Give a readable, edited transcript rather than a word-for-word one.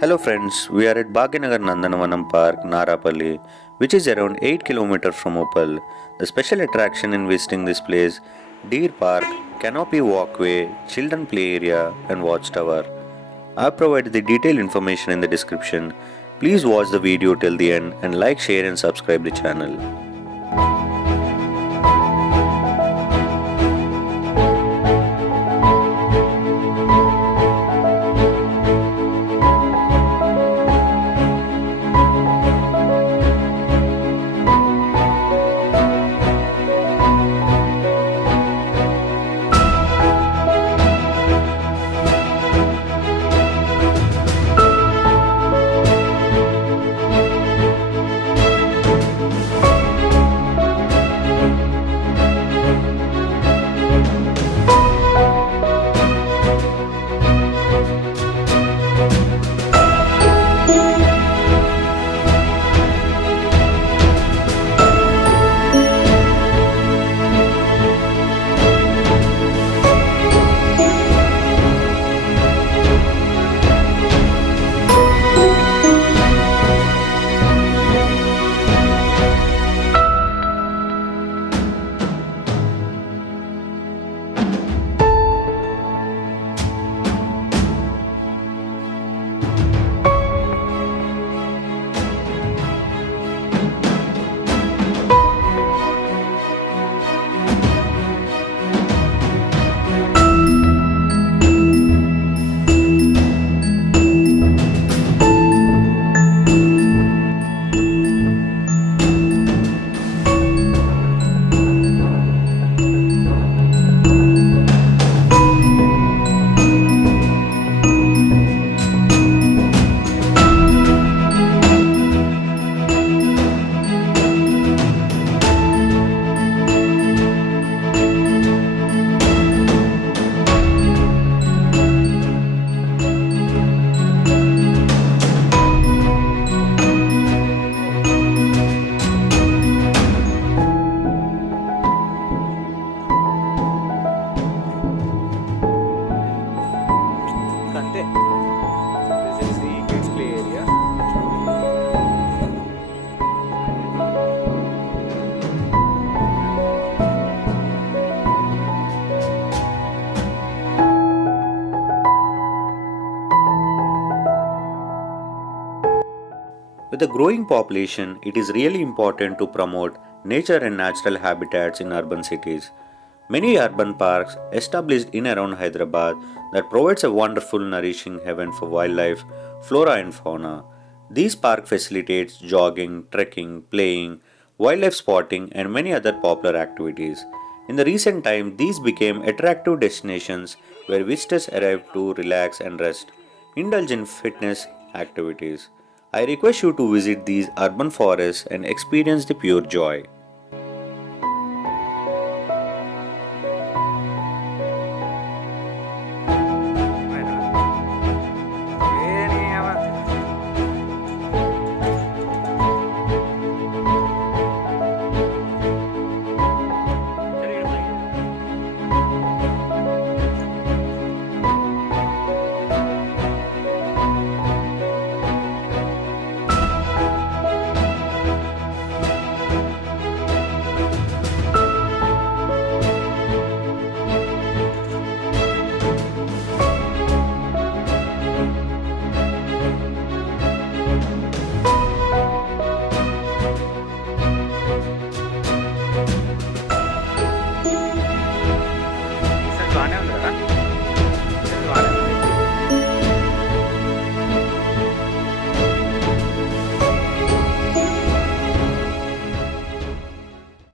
Hello friends, we are at Bhagyanagar Nandanavanam Park, Narepally, which is around 8 km from Uppal. The special attraction in visiting this place, Deer Park, Canopy walkway, children play area and watchtower. I have provided the detailed information in the description. Please watch the video till the end and like, share and subscribe the channel. This is the kids play area. With a growing population, it is really important to promote nature and natural habitats in urban cities. Many urban parks established in around Hyderabad that provides a wonderful nourishing haven for wildlife, flora and fauna. These parks facilitates jogging, trekking, playing, wildlife spotting and many other popular activities. In the recent time, these became attractive destinations where visitors arrive to relax and rest, indulge in fitness activities. I request you to visit these urban forests and experience the pure joy. బాగానే ఉంది కదా.